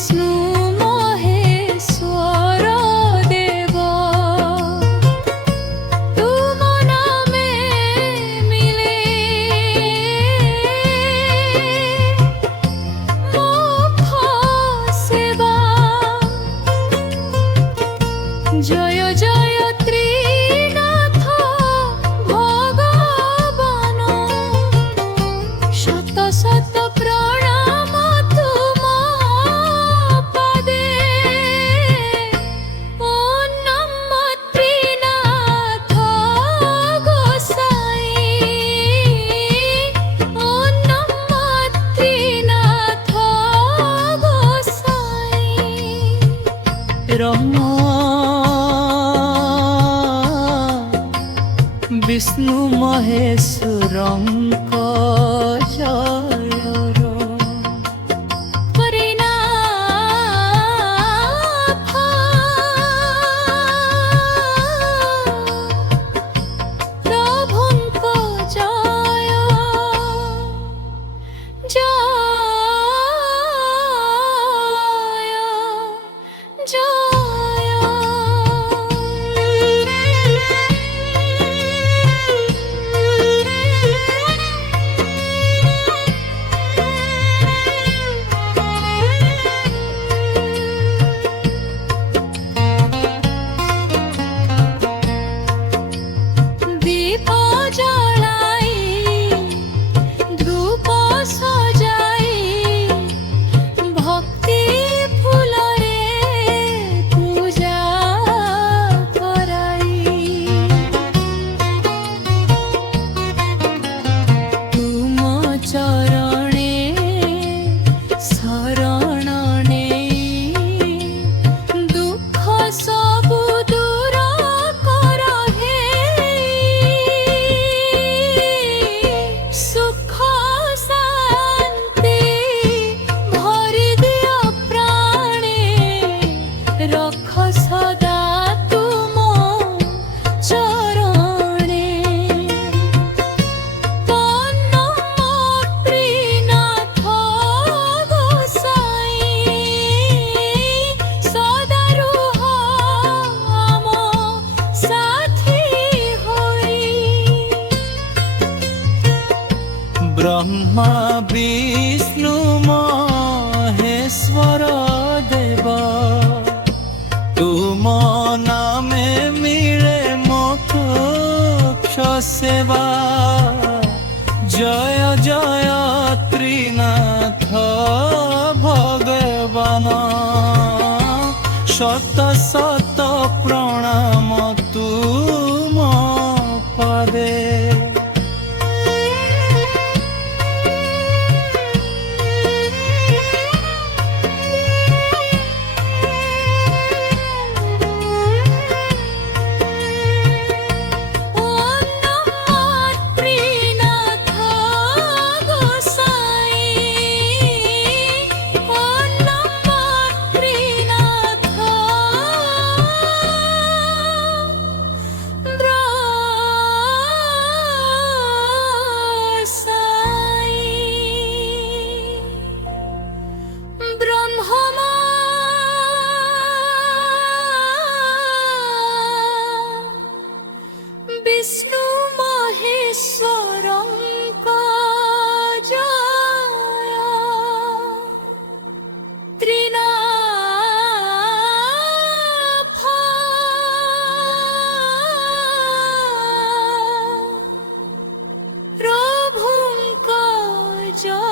বিষ্ণু মহেশ্বর দেব তুম নামে মিলে মুখ সেবা জয় জয় ত্রিনাথ ভগবান শত শত প্রণাম তুম পদে ও নম ত্রিনাথ গোসাই ও নম ত্রিনাথ গোসাই রমা বিষ্ণু মহেশ্বরঙ্ক জয়র হরিনাথ প্রভুঙ্ক জয় জয় দীপ জ্বলাই ধূপ সজাই ভক্তি ফুলরে পূজা করাই তুম চরণে শরণ নেই দুঃখ সবু দূর কর হে সুখ শান্তি ভরি দিও প্রাণে রখ সদা তুম চরণে নম ত্রিনাথ গোসাই সদা রুহ আম সাথী হই ব্রহ্মা বিষ্ণু মহেশ্বর দেব তুম নামে মিলে মোক্ষ সেবা জয় জয় ত্রিনাথ ভগবান শত শত প্রণাম তুম পদে ও নম ত্রিনাথ গোসাই ও নম ত্রিনাথ গোসাই ব্রহ্মা বিষ্ণু মহেশ্বরঙ্ক জয় ত্রিনাথ প্রভুঙ্ক জয়